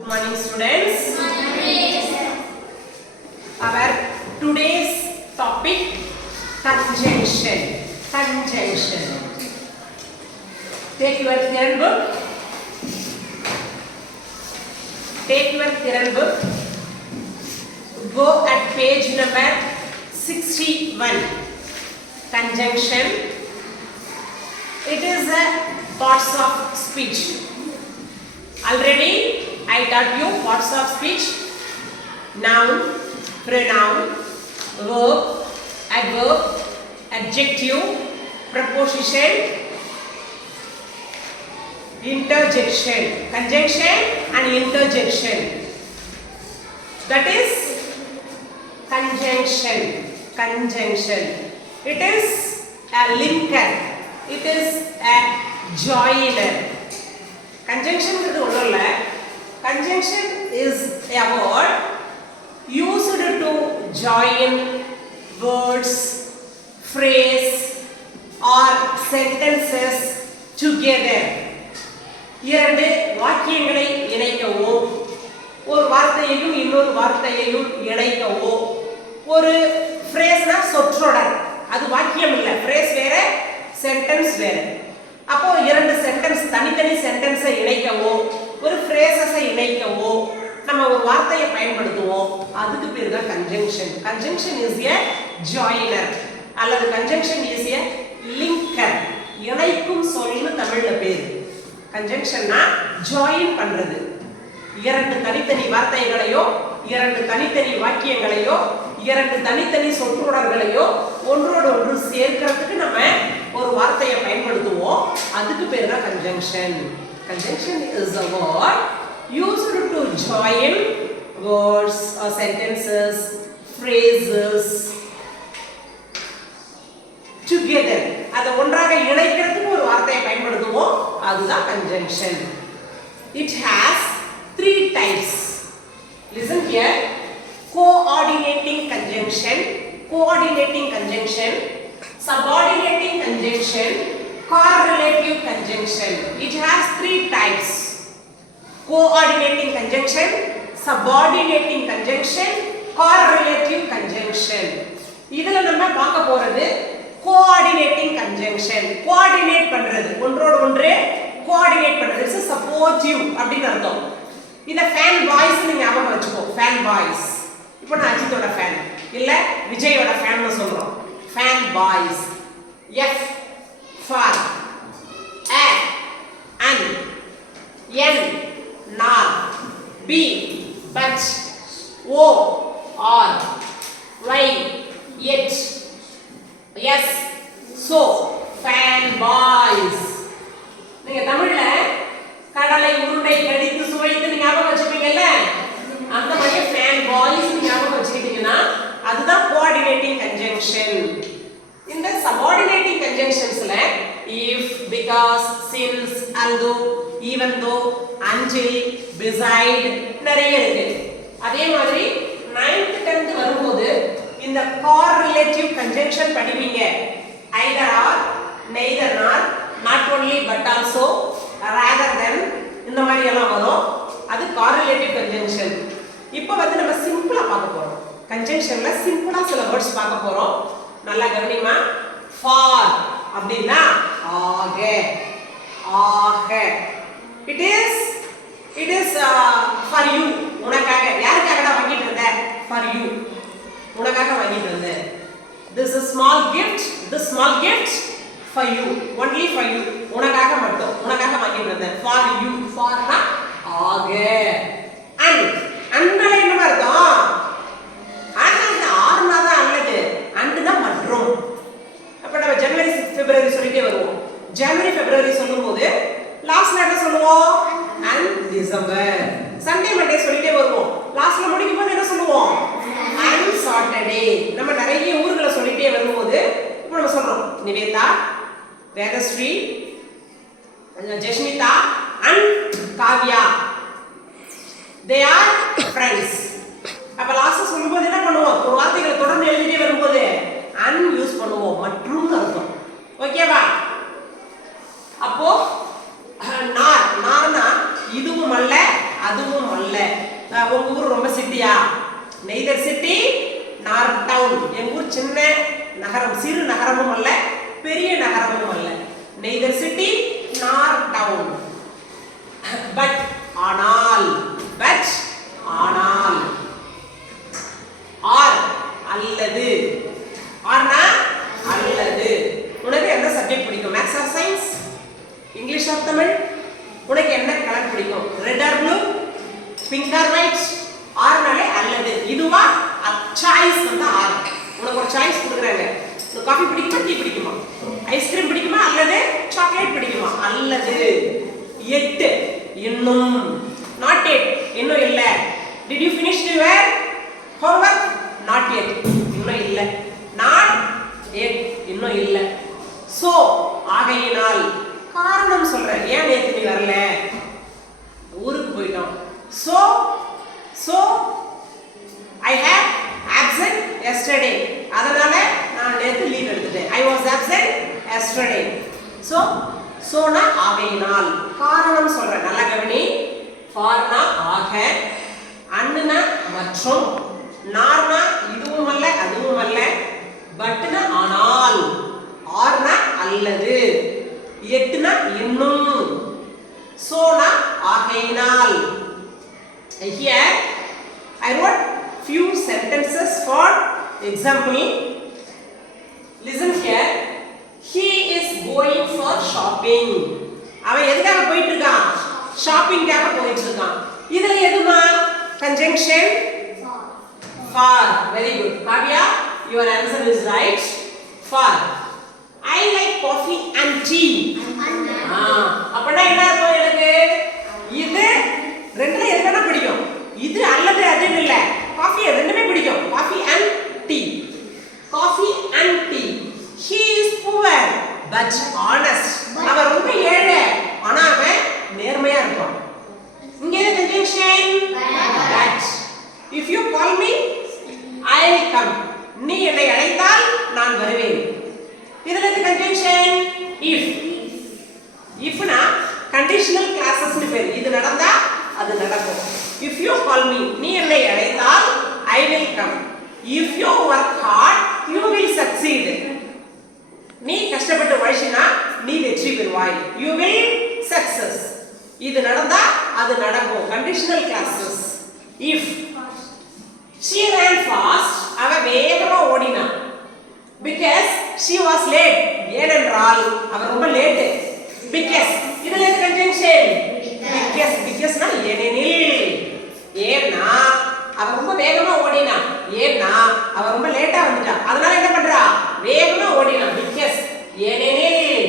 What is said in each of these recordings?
Good morning, students. Our today's topic, conjunction. Conjunction. Take your Thiran book. Take your Thiran book. Go at page number 61. Conjunction. It is a parts of speech. Already I taught you parts of speech: noun, pronoun, verb, adverb, adjective, preposition, interjection, conjunction and interjection. That is conjunction. Conjunction. It is a linker. It is a joiner. Conjunction is conjunction is a word used to join words, phrase or sentences together. இரண்டு வாக்கியங்களை இணைக்கவோ, ஒரு வார்த்தையையும் இன்னொரு வார்த்தையையும் இணைக்கவோ, ஒரு phrase-னா சொற்றொடர், அது வாக்கியம் இல்ல, phrase வேற, sentence வேற. அப்போ இரண்டு சென்டென்ஸ் தனித்தனி சென்டென்ஸை இணைக்கவோ, ஒரு ஃப்ரேஸஸை இணைக்கவோ நம்ம ஒரு வார்த்தையை பயன்படுத்துவோம். அதுக்கு பேர் தான் conjunction. Conjunction is a joiner அல்லது கன்ஜங்ஷன் இஸ் எ லிங்கர். இணைக்கும் சொல்னு தமிழ்ல பேர். கன்ஜங்ஷன்னா ஜாயின் பண்றது. இரண்டு தனித்தனி வார்த்தைகளையோ, இரண்டு தனித்தனி வாக்கியங்களையோ, இரண்டு தனித்தனி சொற்றொடர்களையோ ஒன்றோடு ஒன்று சேர்க்கிறதுக்கு நம்ம ஒரு வார்த்தையை பயன்படுத்துவோம். அதுக்கு பேர் தான் conjunction. Conjunction is a word used to join words or sentences, phrases together. அதை ஒன்றாக இணைக்கிறதுக்கு ஒரு வார்த்தையை பயன்படுத்துவோம். அதுதான் conjunction. It has three types. Listen here. Coordinating conjunction, coordinating conjunction, subordinating conjunction, correlative conjunction. It has three types: coordinating conjunction, subordinating conjunction, correlative conjunction. இதுல நம்ம பார்க்க போறது coordinating conjunction. coordinate பண்றது, ஒன்றோடு ஒன்று coordinate பண்றது. It's a supportive அப்படினு அர்த்தம். இத ஃபேன் வாய்ஸ் நீங்க ஞாபகம் வச்சுக்கோ. Fan voice. இப்போ நான் அஜித்தோட ஃபேன் இல்ல விஜயோட ஃபேன் சொல்றோம். Fan voice. F for A and N not B but O or Y yet yes so fan boys. நீங்க தமிழ்ல கடலை உருண்டை கடித்து சுவைத்து நீங்க ஞாபகம் வச்சிருப்பீங்கல்ல, அந்த மாதிரி ஃபேன் பாய்ஸ் ஞாபகம் வச்சிட்டீங்கன்னா அதுதான் coordinating conjunction. இந்த subordinating conjunctionsல if, because, since, although, even though, until, beside நிறைய இருக்கு. அதே மாதிரி 9th 10th வரும்போது இந்த correlative conjunction படிப்பீங்க. either or, neither nor, not only but also, rather than இந்த மாதிரி எல்லாம் வரும். அது correlative conjunction. இப்போ வந்து நம்ம சிம்பிளா பார்க்க போறோம். கன்ஜங்ஷன்ல சிம்பிளா சில வேர்ட்ஸ் பார்க்க போறோம். நல்லா கவனிமா. for அப்படினா ஆக, ஆக. it is for you. உனக்காக. யாருக்காகடா வாங்கிட்டு இருந்த? for you. உனக்காக வாங்கிட்டு இருந்த. this is small gift, this small gift for you, only for you. உனக்காக மட்டும், உனக்காக வாங்கிட்டு இருந்த. for you, for னா ஆக. and அண்டல என்ன அர்த்தம்? ஆனா ஆறுனா தான் அல்லது, அண்டுனா மற்றும். அப்ப நம்ம ஜனவரி பிப்ரவரி சொல்லிட்டே வருவோம். ஜனவரி பிப்ரவரி சொல்லும்போது லாஸ்ட்ல என்ன சொல்லுவோம்? and December. சண்டே மண்டே சொல்லிட்டே வருவோம். லாஸ்ட்ல முடிக்கும் போது என்ன சொல்லுவோம்? and Saturday. நம்ம நிறைய ஊர்களை சொல்லிட்டே வரும்போது இப்போ நம்ம சொல்றோம் Nivetha, Vedashree, Jeshmitha and Kavya. they are friends. அப்ப லாஸ்ட் சொல்லும்போது என்ன பண்ணுவோம்? ஒரு வார்த்தைகளை தொடர்ந்து எழுதிட்டே வரும்போது and யூஸ் பண்ணுவோம், மற்றும் அர்த்தம். ஓகேவா? அப்போ நார், நார்னா இதுவும் அல்ல அதுவும் அல்ல. உங்க ஊர் ரொம்ப சிட்டியா? neither city nor town. எங்க ஊர் சின்ன நகரம், சிறு நகரமும் அல்ல பெரிய நகரமும் அல்ல. neither city nor town. but ஆனால், but ஆனால், or அல்லது, orனா அல்லது. உனக்கு எந்த சப்ஜெக்ட் பிடிக்கும்? Maths or science, English or Tamil? உனக்கு என்ன கலர் பிடிக்கும்? Red or blue, pink or white? ஆர்னாலே அல்லது. இதுவா சாய்ஸ் வந்து ஆர். உனக்கு ஒரு சாய்ஸ் கொடுக்குறாங்க. உனக்கு காஃபி பிடிக்குமா, டீ பிடிக்குமா, ஐஸ்கிரீம் பிடிக்குமா அல்லது சாக்லேட் பிடிக்குமா? அல்லது. 8 இன்னும், not yet இன்னும் இல்ல. did you finish your homework? not yet இன்னும் இல்ல. not yet இன்னும் இல்ல. so ஆகையினால் காரணம் சொல்றேன். ஏன் நேத்து நீ வரல? ஊருக்கு போயிட்டோம். so I have absent yesterday. அதனால நான் நேத்து லீவ் எடுத்துட்டேன். I was absent yesterday. so னா ஆகையினால் காரணம் சொல்றேன். நல்லா கவனி. for னா ஆக, அன்னுனா மற்றும், நார்னா இதுவும் அல்ல அதுவும் அல்ல, பட்னா ஆனால், ஆர்னா அல்லது, 8னா இன்னும், சோனா ஆகையினால். Here I wrote few sentences for example. Listen here. He is going for shopping. அவன் எதுக்காக போயிட்டு இருக்கான்? ஷாப்பிங்காக போயிட்டு இருக்கான். இதுல எதுமா? conjunction for. very good Kavya, your answer is right. for. I like coffee and tea. அப்பனா என்ன அர்த்தம்? எனக்கு இது ரெண்டுல எதுனா பிடிக்கும். இது அல்லது அதுன்னு இல்ல, காஃபி ரெண்டுமே பிடிக்கும். Coffee and tea, coffee and tea. he is poor but honest. அவன் ரொம்ப ஏழை ஆனா அவன் நேர்மையா இருப்பான். இங்க என்ன conjunction? but. if you call me I will come. நீ என்னை அழைத்தால் நான் வருவேன். இதுல இந்த conjunction if. ifனா conditional clauses னு பேர். இது நடந்தா அது நடக்கும். if you call me நீ என்னை அழைத்தால் I will come. if you work hard you will succeed. நீ கஷ்டப்பட்டு உழைச்சினா நீ வெற்றி பெறுவாய். you will success. இது நடந்தா அது நடக்கும். conditional clauses. if. she ran fast. அவ வேகமா ஓடினா. because she was late. ஏனென்றால் அவ ரொம்ப லேட். because இதுல என்ன conjunction? because னா ஏனெனில். ஏன்னா அவ ரொம்ப வேகமா ஓடினா. ஏன்னா அவ ரொம்ப லேட்டா வந்துட்டா. அதனால என்ன பண்றா? வேகமா ஓடினா. because ஏனெனில்.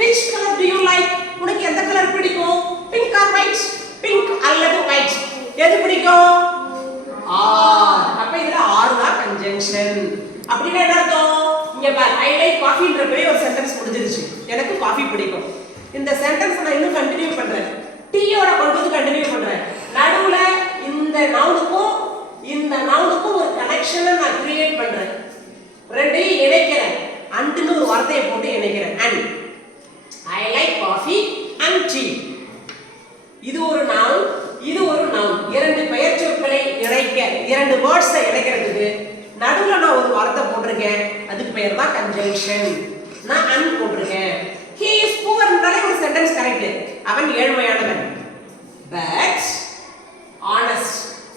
which color do you like? உனக்கு எந்த கலர் பிடிக்கும்? pink or white? pink அல்லது white? எது பிடிக்கும்? ஆர். அப்ப இதுல ஆர் தான் conjunction. அப்படினா என்ன அர்த்தம்? இங்க பாரு, I like coffeeன்றப்பவே ஒரு சென்டென்ஸ் முடிஞ்சிருச்சு. எனக்கு காபி பிடிக்கும். இந்த சென்டென்ஸ் நான் இன்னும் கண்டினியூ பண்றேன். டீயோட கொண்டு வந்து கண்டினியூ பண்றேன். நடுவுல இந்த நவுனுக்கும் இந்த நவுனுக்கும் ஒரு கனெக்ஷனை நான் கிரியேட் பண்றேன். ரெண்டையும் இணைக்கிறேன். அண்ட்னு ஒரு வார்த்தையை போட்டு இணைக்கிறேன். and I like coffee and tea. இது ஒரு நவுன், இது ஒரு நவுன். இரண்டு பெயர் சொற்களை இணைக்க, இரண்டு வேர்ட்ஸை இணைக்கிறதுக்கு நடுவுல நான் ஒரு வார்த்தை போட்டிருக்கேன். அதுக்கு பேர் தான் conjunction. நான் and போட்டிருக்கேன். he is poor ன்றதே ஒரு சென்டென்ஸ் கரெக்ட். அவன் ஏழ்மையானவன். but honest.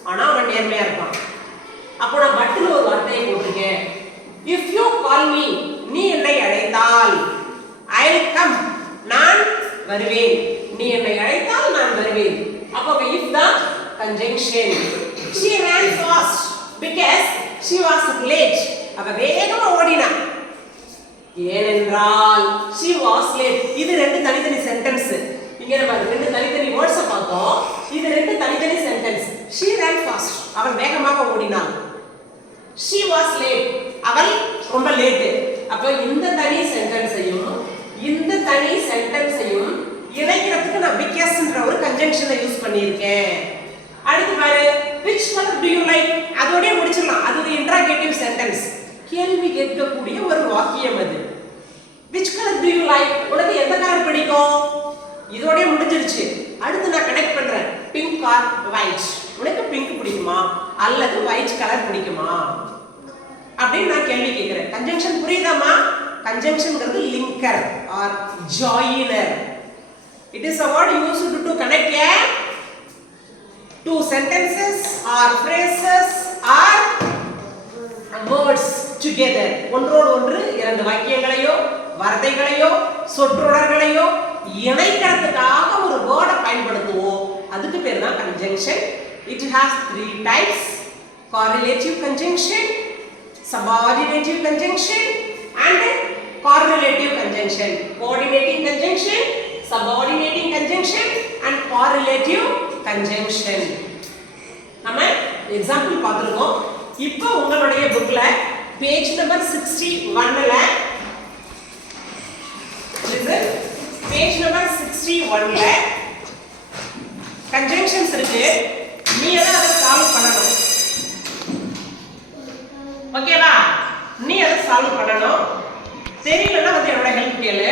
ஆனா அவன் நேர்மையா இருப்பான். அப்போ நான் பட்னு ஒரு வார்த்தையை போட்டிருக்கேன். if you call me நீ என்னை அழைத்தால் I will come. நான் வருவேன். நீ என்னை அழைத்தால் நான் வருவேன். அப்போ if தான் conjunction. she ran fast because she was late. அவ வேகமா ஓடினா. ஏனென்றால் she was late. இது ரெண்டு தனித்தனி சென்டென்ஸ். இங்க நம்ம ரெண்டு தனித்தனி வேர்ட்ஸ் பார்த்தோம். இது ரெண்டு தனித்தனி சென்டென்ஸ். she ran fast. அவள் வேகமாக ஓடினாள். she was late. அவள் ரொம்ப லேட். அப்ப இந்த தனி சென்டென்ஸையும் இந்த தனி சென்டென்ஸையும் இணைக்கிறதுக்கு நான் because ன்ற ஒரு கன்ஜங்ஷனை யூஸ் பண்ணியிருக்கேன். அடுத்து பாரு, which color do you like? அதோட முடிச்சிடலாம். அது ஒரு இன்டராகேட்டிவ் சென்டென்ஸ். கேள்வி கேட்கக்கூடிய ஒரு வாக்கியம் அது. which color do you like? உனக்கு எந்த கலர் பிடிக்கும்? இதோட முடிஞ்சிருச்சு. அடுத்து நான் கனெக்ட் பண்றேன். pink or white? உனக்கு பிங்க் பிடிக்குமா அல்லது ஒயிட் கலர் பிடிக்குமா அப்படின்னு நான் கேள்வி கேட்கிறேன். கன்ஜங்ஷன் புரியுதாமா? கன்ஜங்ஷன்ங்கிறது linker or joiner. It is a word used to connect a two sentences or phrases or words together. ஒன்றோடு ஒன்று இரண்டு வாக்கியங்களையோ வார்த்தைகளையோ சொற்றொடர்களையோ இணைக்கிறதுக்காக ஒரு வேர்டை பயன்படுத்துவோம். அதுக்கு பேர் தான் conjunction. It has three types: correlative conjunction, subordinative conjunction and correlative conjunction. Coordinating conjunction, subordinating conjunction and correlative conjunction. நம்ம எக்ஸாம்பிள் பார்த்துருக்கோம். இப்போ உங்களுடைய புக்ல பேஜ் நம்பர் 61ல பேஜ் நம்பர் 61ல conjunctions இருக்கு. நீ அதை சால்வ் பண்ணணும். ஓகேவா? நீ அதை சால்வ் பண்ணணும். தெரியலன்னா வந்து என்னோட ஹெல்ப் கேளு.